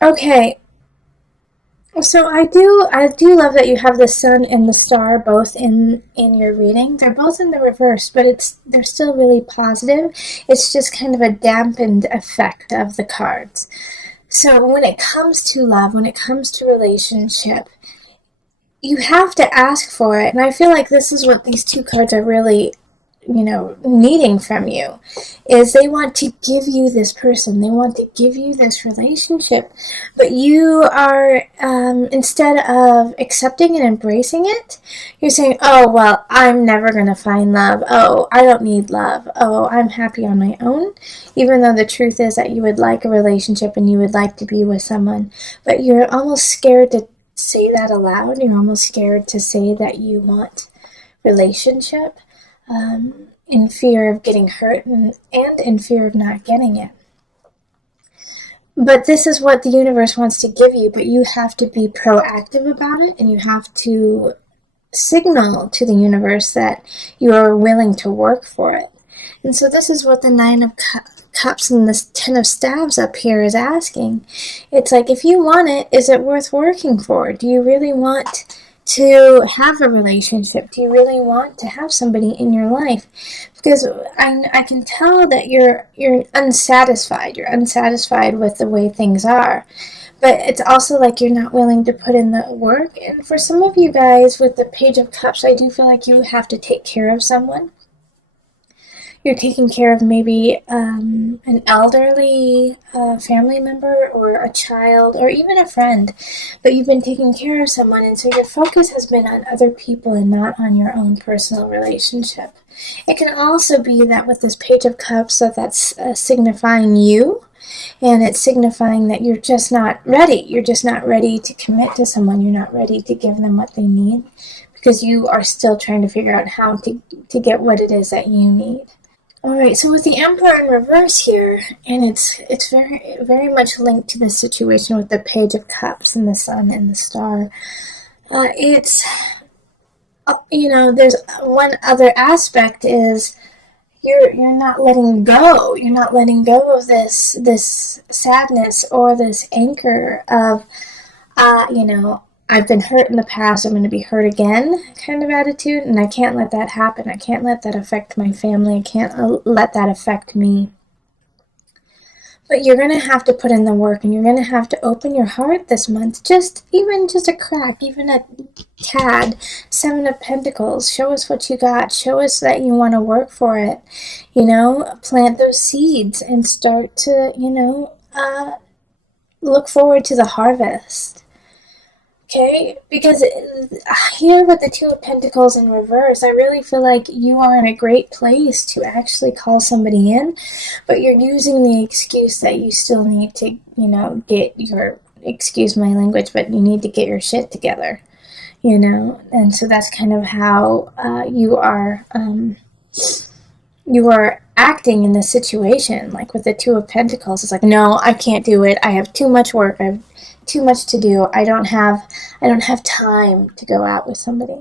Okay, so I do love that you have the sun and the star both in your reading. They're both in the reverse, but they're still really positive. It's just kind of a dampened effect of the cards. So when it comes to love, when it comes to relationship, you have to ask for it. And I feel like this is what these two cards are really, needing from you, is they want to give you this person, they want to give you this relationship, but you are, instead of accepting and embracing it, you're saying, oh, well, I'm never going to find love. Oh, I don't need love. Oh, I'm happy on my own. Even though the truth is that you would like a relationship and you would like to be with someone, but you're almost scared to say that aloud. You're almost scared to say that you want relationship, in fear of getting hurt and in fear of not getting it. But this is what the universe wants to give you, but you have to be proactive about it, and you have to signal to the universe that you are willing to work for it. And so this is what the Nine of Cups and this Ten of Staves up here is asking. It's like, if you want it, is it worth working for? Do you really want to have a relationship? Do you really want to have somebody in your life? Because I can tell that you're unsatisfied. You're unsatisfied with the way things are. But it's also like you're not willing to put in the work. And for some of you guys with the Page of Cups, I do feel like you have to take care of someone. You're taking care of maybe an elderly family member or a child or even a friend, but you've been taking care of someone, and so your focus has been on other people and not on your own personal relationship. It can also be that with this Page of Cups, that's signifying you, and it's signifying that you're just not ready. You're just not ready to commit to someone. You're not ready to give them what they need because you are still trying to figure out how to get what it is that you need. All right, so with the Emperor in reverse here, and it's very very much linked to the situation with the Page of Cups and the Sun and the Star. It's there's one other aspect is you're not letting go. You're not letting go of this sadness or this anchor of I've been hurt in the past, I'm going to be hurt again kind of attitude, and I can't let that happen. I can't let that affect my family. I can't let that affect me. But you're going to have to put in the work, and you're going to have to open your heart this month, just a crack, even a tad. Seven of Pentacles, show us what you got. Show us that you want to work for it. Plant those seeds and start to, look forward to the harvest. Okay, because here with the Two of Pentacles in reverse, I really feel like you are in a great place to actually call somebody in, but you're using the excuse that you still need to, get your, excuse my language, but you need to get your shit together, and so that's kind of how you are acting in this situation. Like with the Two of Pentacles, it's like, no, I can't do it. I have too much work. I have too much to do. I don't have time to go out with somebody.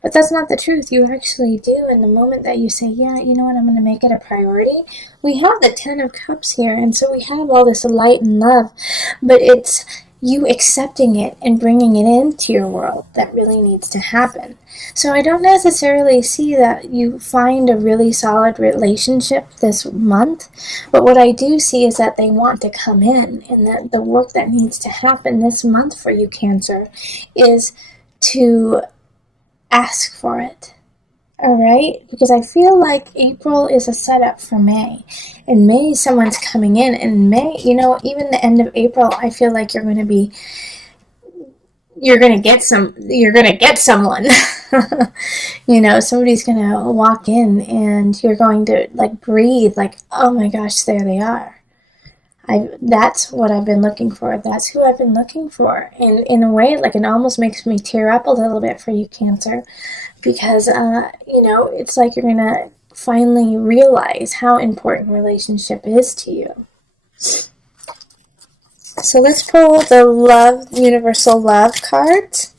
But that's not the truth. You actually do. And the moment that you say, yeah, you know what, I'm going to make it a priority, we have the Ten of Cups here, and so we have all this light and love, but it's you accepting it and bringing it into your world that really needs to happen. So I don't necessarily see that you find a really solid relationship this month, but what I do see is that they want to come in, and that the work that needs to happen this month for you, Cancer, is to ask for it. All right, because I feel like April is a setup for May. In May, someone's coming in. In May, even the end of April, I feel like you're going to get someone. Somebody's going to walk in, and you're going to breathe like, oh my gosh, there they are. That's what I've been looking for. That's who I've been looking for. And in a way, it almost makes me tear up a little bit for you, Cancer, because, it's like you're going to finally realize how important relationship is to you. So let's pull the Universal Love cards.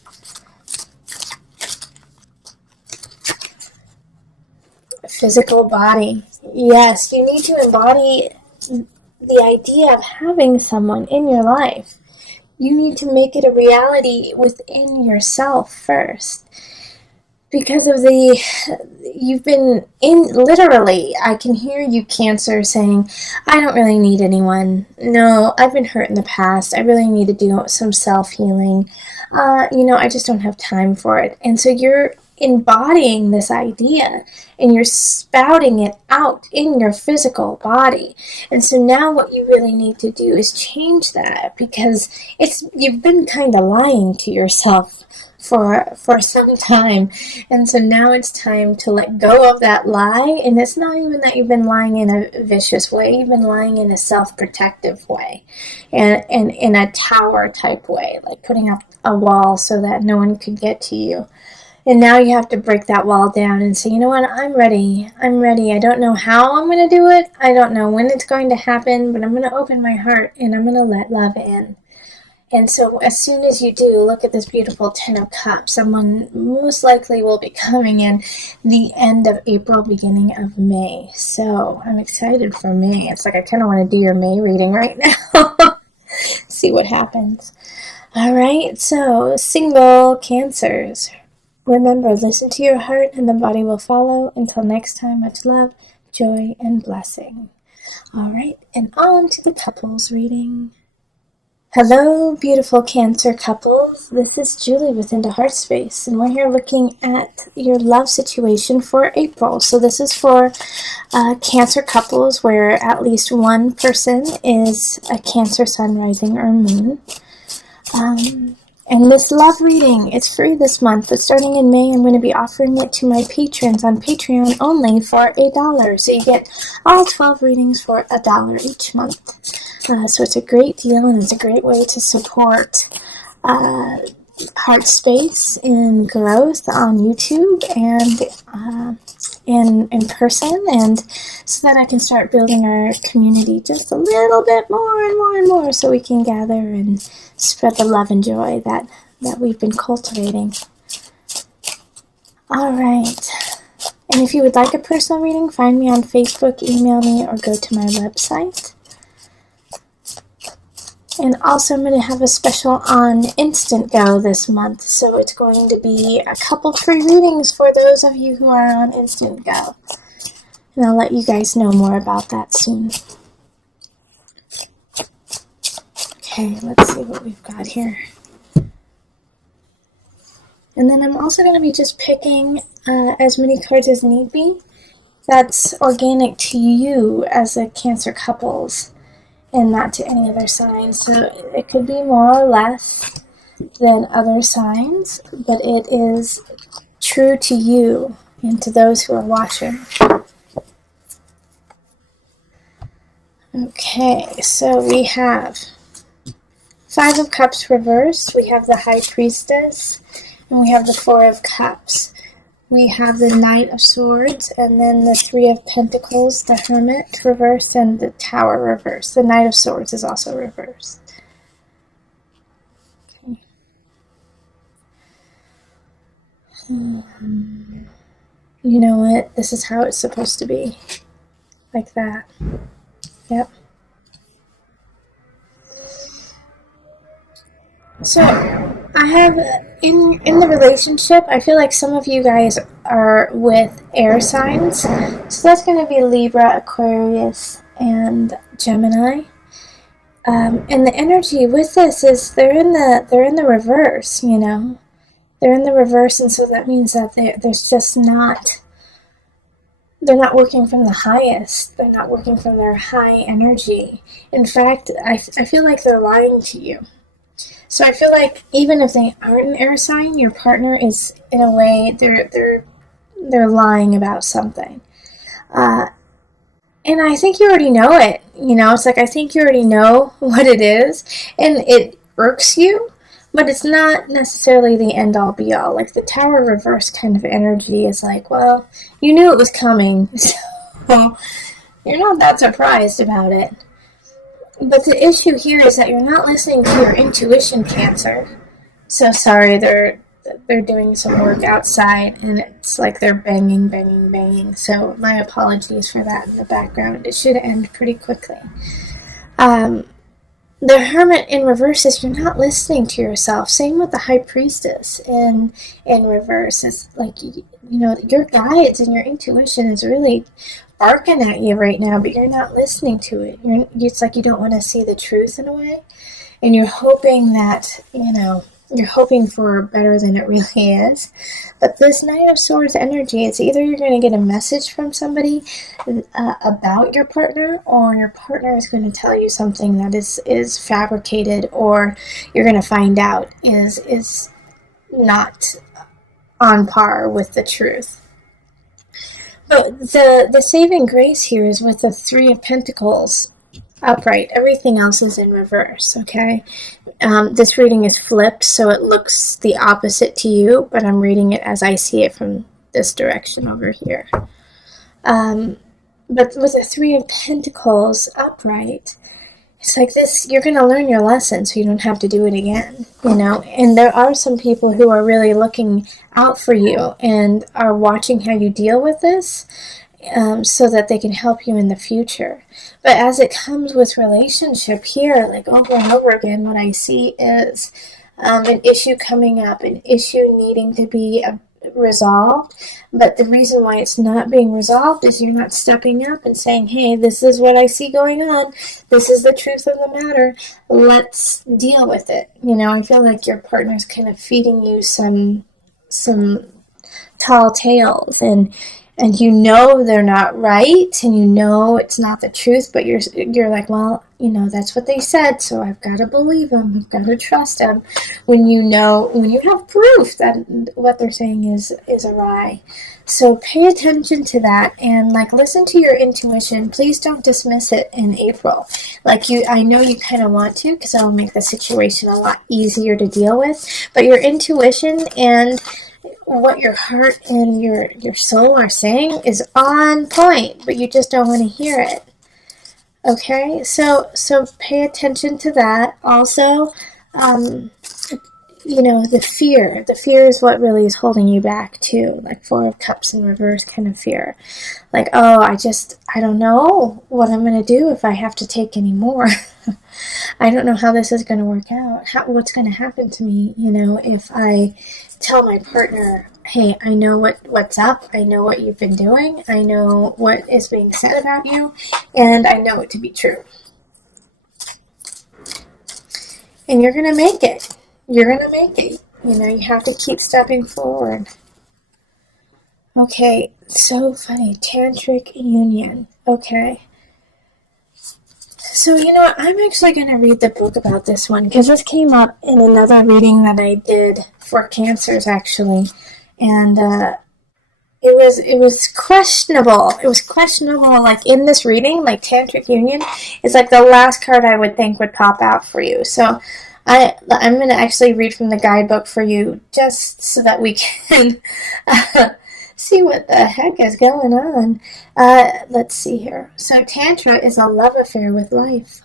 Physical body. Yes, you need to embody the idea of having someone in your life. You need to make it a reality within yourself first. Because of you've been literally, I can hear you, Cancer, saying, I don't really need anyone. No, I've been hurt in the past. I really need to do some self-healing. I just don't have time for it. And so you're embodying this idea and you're spouting it out in your physical body. And so now what you really need to do is change that, because you've been kind of lying to yourself for some time. And so now it's time to let go of that lie. And it's not even that you've been lying in a vicious way. You've been lying in a self-protective way, and in a tower type way, like putting up a wall so that no one could get to you. And now you have to break that wall down and say, you know what, I'm ready. I don't know how I'm going to do it. I don't know when it's going to happen, but I'm going to open my heart and I'm going to let love in. And so as soon as you do, look at this beautiful Ten of Cups. Someone most likely will be coming in the end of April, beginning of May. So I'm excited for May. It's like I kind of want to do your May reading right now. See what happens. All right, so single Cancers. Remember, listen to your heart and the body will follow. Until next time, much love, joy, and blessing. All right, and on to the couples reading. Hello, beautiful Cancer couples. This is Julie with Into Heart Space, and we're here looking at your love situation for April. So this is for Cancer couples where at least one person is a Cancer sun, rising, or moon. And this love reading is free this month, but starting in May, I'm going to be offering it to my patrons on Patreon only for $1. So you get all 12 readings for $1 each month. So it's a great deal, and it's a great way to support Heart Space in growth on YouTube and in person, and so that I can start building our community just a little bit more and more and more, so we can gather and spread the love and joy that we've been cultivating. All right. And if you would like a personal reading, find me on Facebook, email me, or go to my website. And also I'm going to have a special on Instant Go this month, so it's going to be a couple free readings for those of you who are on Instant Go. And I'll let you guys know more about that soon. Okay, let's see what we've got here. And then I'm also going to be just picking as many cards as need be. That's organic to you as a Cancer couples, and not to any other sign. So it could be more or less than other signs, but it is true to you and to those who are watching. Okay, so we have Five of Cups reversed, we have the High Priestess, and we have the Four of Cups. We have the Knight of Swords, and then the Three of Pentacles, the Hermit reversed, and the Tower reversed. The Knight of Swords is also reversed. Okay. You know what? This is how it's supposed to be. Like that. Yep. So, I have, in the relationship, I feel like some of you guys are with air signs. So that's going to be Libra, Aquarius, and Gemini. And the energy with this is they're in the reverse, you know. They're in the reverse, and so that means that there's just not, they're not working from the highest. They're not working from their high energy. In fact, I feel like they're lying to you. So I feel like even if they aren't an air sign, your partner is, in a way, they're lying about something. And I think you already know it. You know, it's like I think you already know what it is, and it irks you, but it's not necessarily the end-all be-all. Like the Tower reverse kind of energy is like, well, you knew it was coming, so you're not that surprised about it. But the issue here is that you're not listening to your intuition, Cancer. So sorry, they're doing some work outside, and it's like they're banging, banging, banging. So my apologies for that in the background. It should end pretty quickly. the Hermit in reverse is you're not listening to yourself. Same with the High Priestess in reverse. It's like, your guides and your intuition is really barking at you right now, but you're not listening to it. It's like you don't want to see the truth in a way, and you're hoping that, you're hoping for better than it really is. But this Knight of Swords energy, it's either you're going to get a message from somebody about your partner, or your partner is going to tell you something that is fabricated, or you're going to find out is not on par with the truth. But the saving grace here is with the Three of Pentacles upright. Everything else is in reverse, okay? This reading is flipped, so it looks the opposite to you, but I'm reading it as I see it from this direction over here. But with the Three of Pentacles upright, it's like this, you're going to learn your lesson so you don't have to do it again, And there are some people who are really looking out for you and are watching how you deal with this, so that they can help you in the future. But as it comes with relationship here, like over and over again, what I see is an issue coming up, an issue needing to be resolved. But the reason why it's not being resolved is you're not stepping up and saying, hey, this is what I see going on. This is the truth of the matter. Let's deal with it. I feel like your partner's kind of feeding you some tall tales, and they're not right, and it's not the truth, but you're like, well, that's what they said, so I've got to believe them, I've got to trust them, when you have proof that what they're saying is a lie. So pay attention to that, and listen to your intuition. Please don't dismiss it in April. I know you kind of want to, because that'll make the situation a lot easier to deal with, but your intuition and what your heart and your soul are saying is on point, but you just don't want to hear it. Okay, so pay attention to that. Also, the fear is what really is holding you back too. Like Four of Cups in reverse kind of fear. Like, I don't know what I'm going to do if I have to take any more. I don't know how this is going to work out. What's going to happen to me, if I tell my partner, hey, I know what's up. I know what you've been doing. I know what is being said about you, and I know it to be true. And you're going to make it. You're going to make it. You have to keep stepping forward. Okay, so funny. Tantric union. Okay. So, I'm actually going to read the book about this one, because this came up in another reading that I did for Cancers, actually. And it was questionable. It was questionable, in this reading, Tantric union is the last card I would think would pop out for you. So I'm going to actually read from the guidebook for you, just so that we can see what the heck is going on. Let's see here. So Tantra is a love affair with life.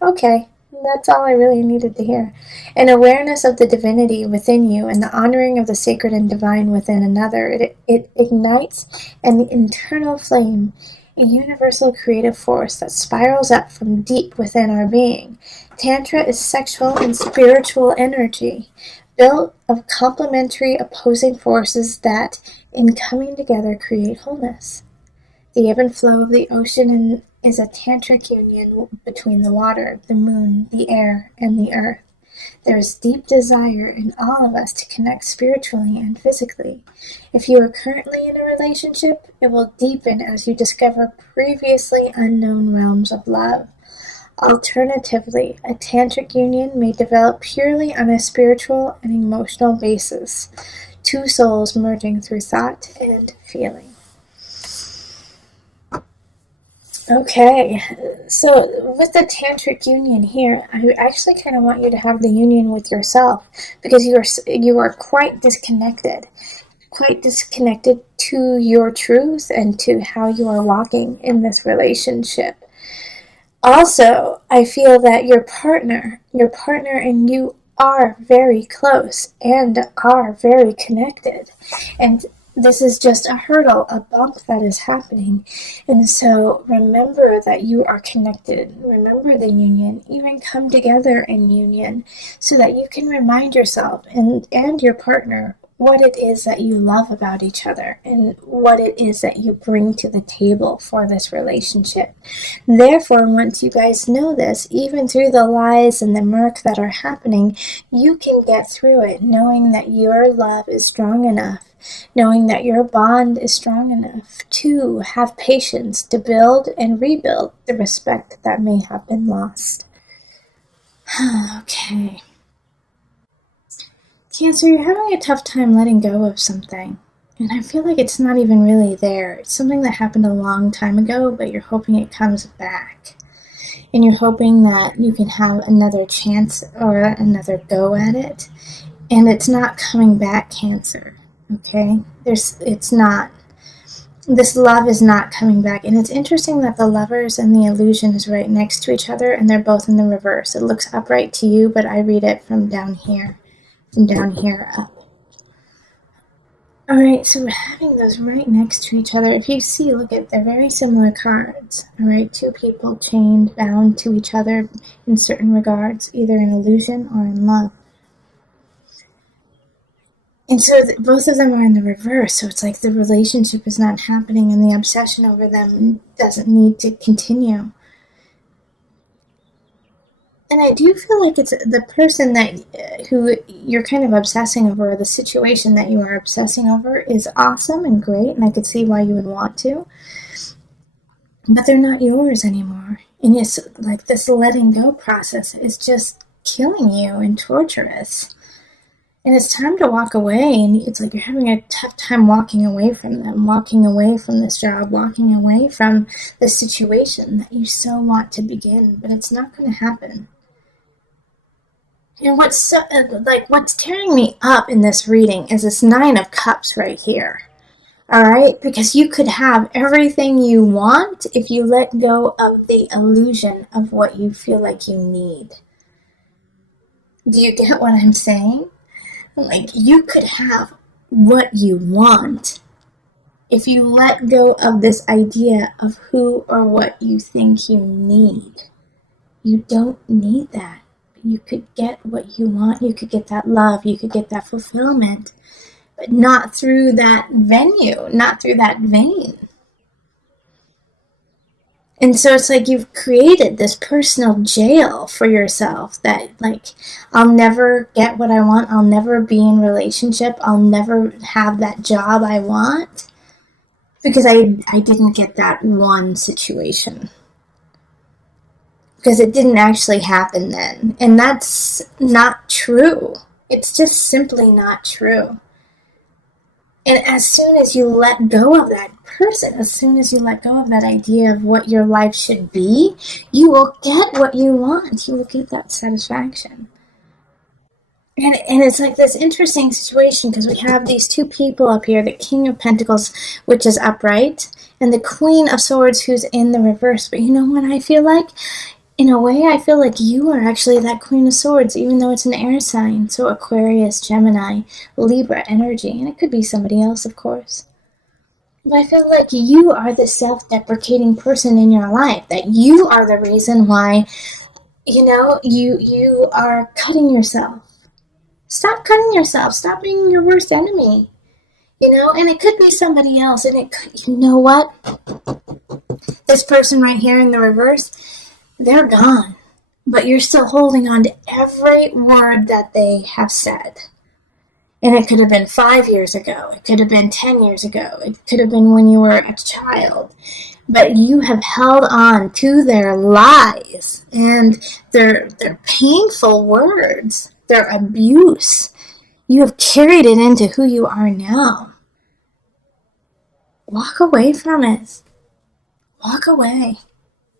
Okay. That's all I really needed to hear. An awareness of the divinity within you and the honoring of the sacred and divine within another. It ignites an internal flame, a universal creative force that spirals up from deep within our being. Tantra is sexual and spiritual energy, built of complementary opposing forces that, in coming together, create wholeness. The ebb and flow of the ocean is a tantric union between the water, the moon, the air, and the earth. There is deep desire in all of us to connect spiritually and physically. If you are currently in a relationship, it will deepen as you discover previously unknown realms of love. Alternatively, a tantric union may develop purely on a spiritual and emotional basis, two souls merging through thought and feeling. Okay, so with the tantric union here, I actually kind of want you to have the union with yourself, because you are quite disconnected to your truth and to how you are walking in this relationship. Also, I feel that your partner and you are very close and are very connected. And This is just a hurdle, a bump that is happening. And so remember that you are connected. Remember the union. Even come together in union so that you can remind yourself and your partner what it is that you love about each other and what it is that you bring to the table for this relationship. Therefore, once you guys know this, even through the lies and the murk that are happening, you can get through it knowing that your love is strong enough, knowing that your bond is strong enough to have patience to build and rebuild the respect that may have been lost. Okay. Cancer, you're having a tough time letting go of something. And I feel like it's not even really there. It's something that happened a long time ago, but you're hoping it comes back. And you're hoping that you can have another chance or another go at it. And it's not coming back, Cancer. Okay? It's not. This love is not coming back. And it's interesting that the Lovers and the Illusion is right next to each other, and they're both in the reverse. It looks upright to you, but I read it from down here. From down here up. Alright, so we're having those right next to each other. If you see, look at, they're very similar cards. Alright, two people chained, bound to each other in certain regards, either in illusion or in love. And so both of them are in the reverse, so it's like the relationship is not happening and the obsession over them doesn't need to continue. And I do feel like it's the person that who you're kind of obsessing over, or the situation that you are obsessing over is awesome and great, and I could see why you would want to. But they're not yours anymore. And it's like this letting go process is just killing you and torturous. And it's time to walk away, and it's like you're having a tough time walking away from them, walking away from this job, walking away from the situation that you so want to begin, but it's not going to happen. And what's tearing me up in this reading is this Nine of Cups right here. Alright? Because you could have everything you want if you let go of the illusion of what you feel like you need. Do you get what I'm saying? Like, you could have what you want if you let go of this idea of who or what you think you need. You don't need that. You could get what you want. You could get that love. You could get that fulfillment. But not through that venue. Not through that vein. And so it's like you've created this personal jail for yourself that, like, I'll never get what I want. I'll never be in a relationship. I'll never have that job I want. Because I didn't get that one situation. Because it didn't actually happen then. And that's not true. It's just simply not true. And as soon as you let go of that person, as soon as you let go of that idea of what your life should be, you will get what you want. You will get that satisfaction. And it's like this interesting situation because we have these two people up here, the King of Pentacles, which is upright, and the Queen of Swords, who's in the reverse. But you know what I feel like? In a way, I feel like you are actually that Queen of Swords, even though it's an air sign. So Aquarius, Gemini, Libra energy. And it could be somebody else, of course. But I feel like you are the self-deprecating person in your life. That you are the reason why, you are cutting yourself. Stop cutting yourself. Stop being your worst enemy. And it could be somebody else. And it could, you know what? This person right here in the reverse, they're gone, but you're still holding on to every word that they have said. And it could have been 5 years ago. It could have been 10 years ago. It could have been when you were a child. But you have held on to their lies and their painful words, their abuse. You have carried it into who you are now. Walk away from it. Walk away.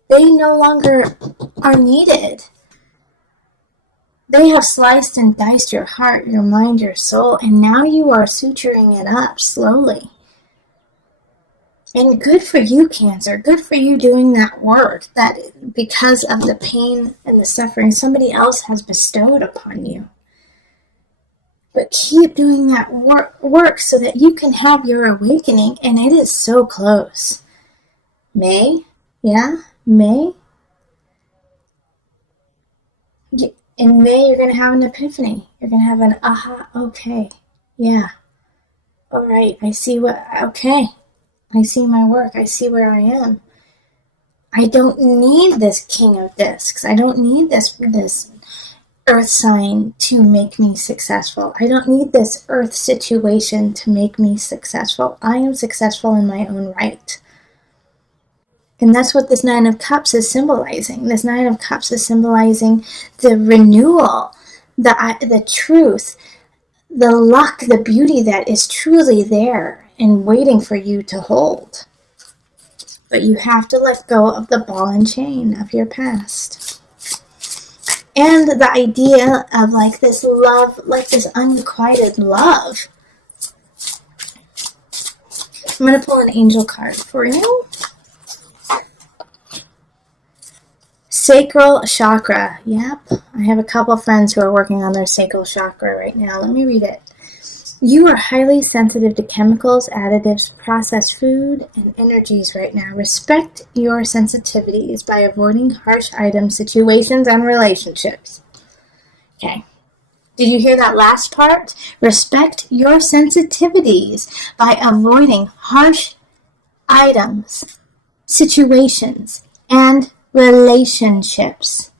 They no longer are needed. They have sliced and diced your heart, your mind, your soul, and now you are suturing it up slowly. And good for you, Cancer. Good for you doing that work that because of the pain and the suffering somebody else has bestowed upon you. But keep doing that work so that you can have your awakening, and it is so close. May? Yeah? May? In May, you're going to have an epiphany. You're going to have an aha, okay, yeah. All right, I see I see my work. I see where I am. I don't need this King of Discs. I don't need this Earth sign to make me successful. I don't need this Earth situation to make me successful. I am successful in my own right. And that's what this Nine of Cups is symbolizing. This Nine of Cups is symbolizing the renewal, the truth, the luck, the beauty that is truly there and waiting for you to hold. But you have to let go of the ball and chain of your past. And the idea of like this love, like this unrequited love. I'm going to pull an angel card for you. Sacral chakra. Yep. I have a couple of friends who are working on their sacral chakra right now. Let me read it. You are highly sensitive to chemicals, additives, processed food, and energies right now. Respect your sensitivities by avoiding harsh items, situations, and relationships. Okay. Did you hear that last part? Respect your sensitivities by avoiding harsh items, situations, and relationships.